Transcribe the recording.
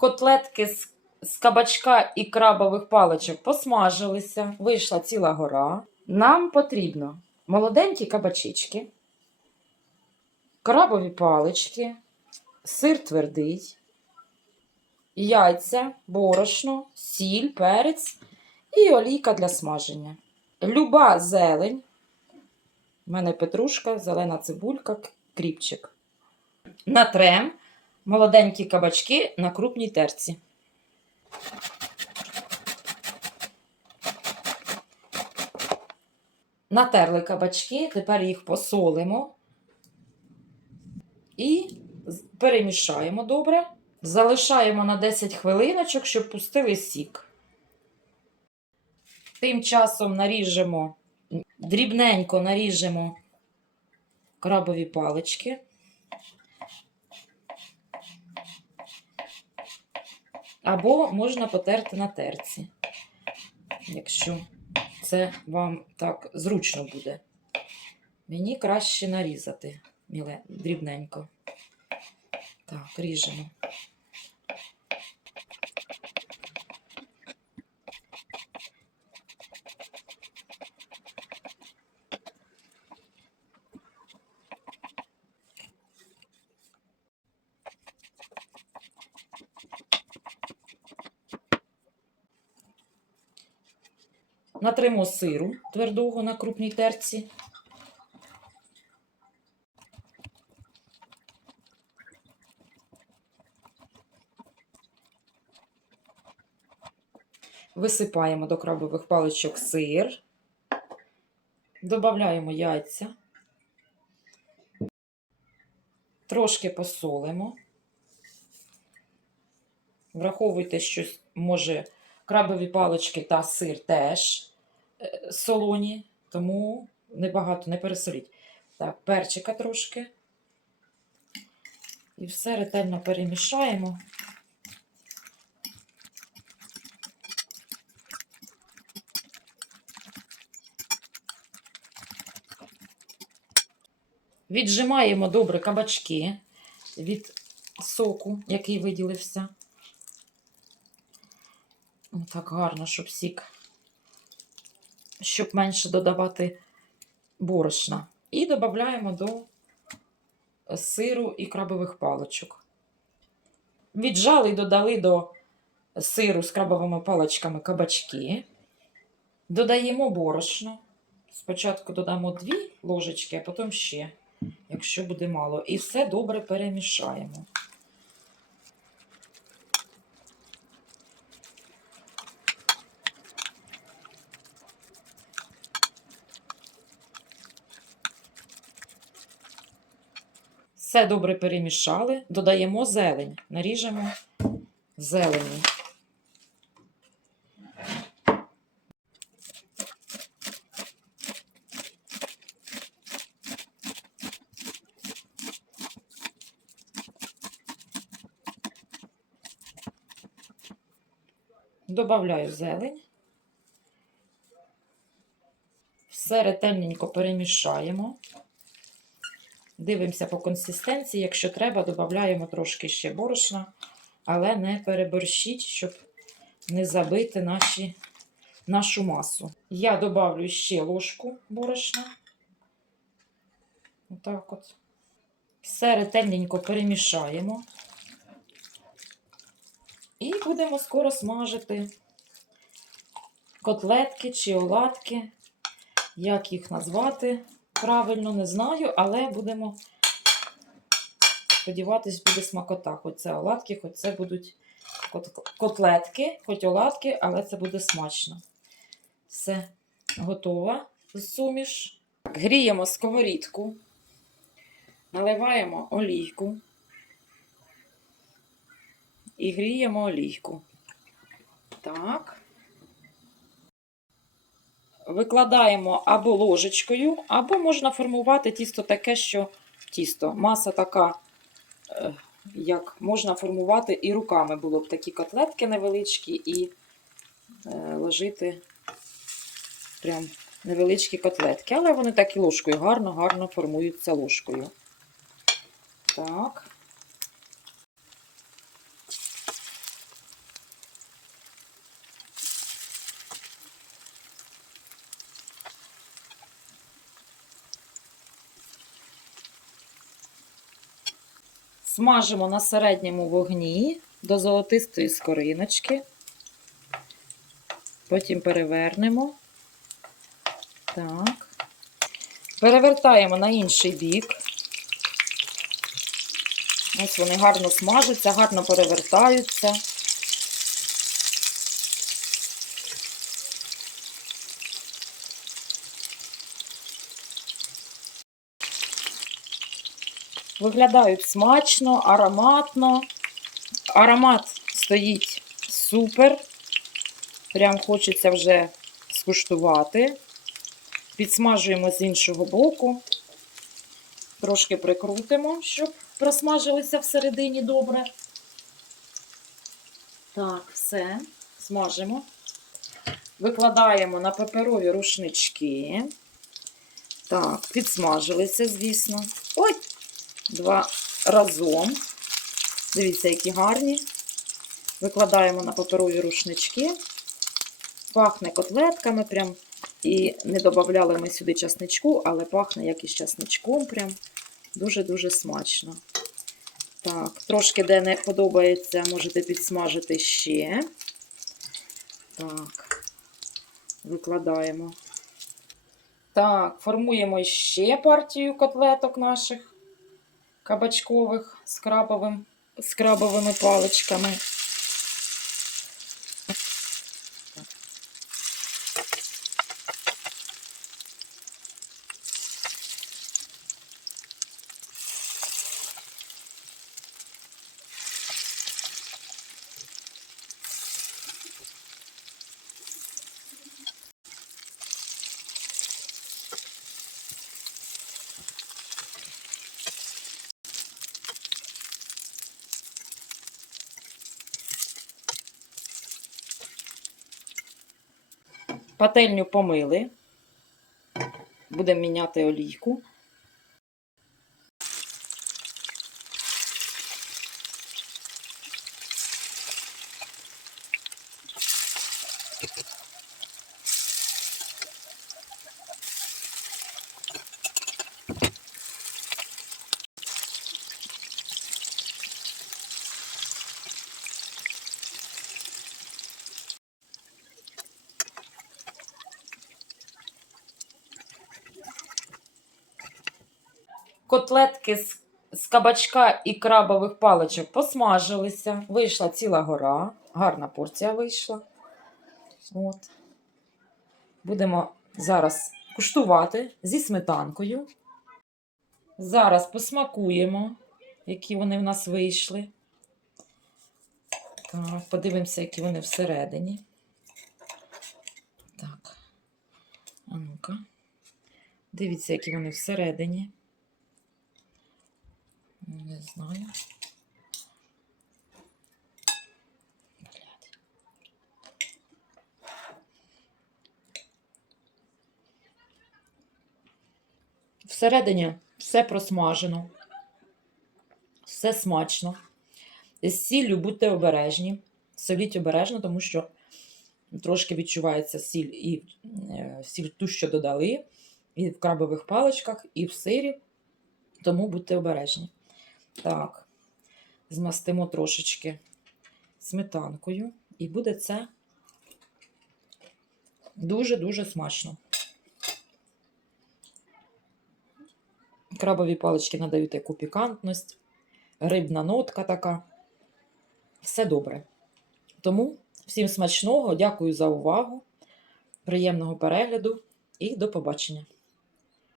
Котлетки з, з кабачка і крабових паличок посмажилися. Вийшла ціла гора. Нам потрібно молоденькі кабачички, крабові палички, сир твердий, яйця, борошно, сіль, перець і олійка для смаження. Люба зелень. У мене петрушка, зелена цибулька, кріпчик. Натрем молоденькі кабачки на крупній терці. Натерли кабачки, тепер їх посолимо і перемішаємо добре. Залишаємо на 10 хвилиночок, щоб пустили сік. Тим часом наріжемо, дрібненько наріжемо крабові палички. Або можна потерти на терці, якщо це вам так зручно буде. Мені краще нарізати дрібненько. Так, ріжемо. Натримо сиру твердого на крупній терці. Висипаємо до крабових паличок сир. Додаємо яйця. Трошки посолимо. Враховуйте, що може крабові палички та сир теж солоні, тому небагато не пересоліть. Так, перчика трошки. І все ретельно перемішаємо. Віджимаємо добре кабачки від соку, який виділився. Так гарно, щоб сік, щоб менше додавати борошна. І додаємо до сиру і крабових паличок. Віджали і додали до сиру з крабовими паличками кабачки. Додаємо борошно. Спочатку додамо дві ложечки, а потім ще, якщо буде мало. І все добре перемішаємо. Все добре перемішали, додаємо зелень, наріжемо зелені. Добавляю зелень. Все ретельненько перемішаємо. Дивимося по консистенції. Якщо треба, додаємо трошки ще борошна, але не переборщіть, щоб не забити наші, нашу масу. Я добавлю ще ложку борошна. Отак от. Все ретельненько перемішаємо. І будемо скоро смажити котлетки чи оладки. Як їх назвати? Правильно не знаю, але будемо сподіватись, буде смакота. Хоч це оладки, хоч це будуть котлетки, хоч оладки, але це буде смачно. Все готово. Суміш. Так, Гріємо сковорідку, наливаємо олійку і гріємо олійку. Так. Викладаємо або ложечкою, або можна формувати тісто таке, що тісто. Маса така, е, як можна формувати і руками було б такі котлетки невеличкі, і е, ложити прям невеличкі котлетки. Але вони так і ложкою гарно-гарно формуються ложкою. Так. Смажимо на середньому вогні до золотистої скориночки. Потім перевернемо. Так. Перевертаємо на інший бік. Ось вони гарно смажаться, гарно перевертаються. Виглядають смачно, ароматно. Аромат стоїть супер. Прям хочеться вже скуштувати. Підсмажуємо з іншого боку. Трошки прикрутимо, щоб просмажилися всередині добре. Так, все, смажимо. Викладаємо на паперові рушнички. Так, підсмажилися, звісно. Два разом. Дивіться, які гарні. Викладаємо на паперові рушнички. Пахне котлетками прям. І не додавали ми сюди часничку, але пахне як із часничком. Прям дуже-дуже смачно. Так, трошки де не подобається, можете підсмажити ще. Так, викладаємо. Так, формуємо ще партію котлеток наших кабачкових з, крабовим, з крабовими паличками. Пательню помили. Будемо міняти олійку. Котлетки з, з кабачка і крабових паличок посмажилися. Вийшла ціла гора. Гарна порція вийшла. От. Будемо зараз куштувати зі сметанкою. Зараз посмакуємо, які вони в нас вийшли. Так, подивимося, які вони всередині. Так. А ну-ка. Дивіться, які вони всередині. Не знаю. Всередині все просмажено, все смачно. З сіллю будьте обережні. Соліть обережно, тому що трошки відчувається сіль і е, сіль ту, що додали, і в крабових паличках, і в сирі. Тому будьте обережні. Так, змастимо трошечки сметанкою, і буде це дуже-дуже смачно. Крабові палички надають таку пікантність, рибна нотка така. Все добре. Тому всім смачного, дякую за увагу, приємного перегляду і до побачення!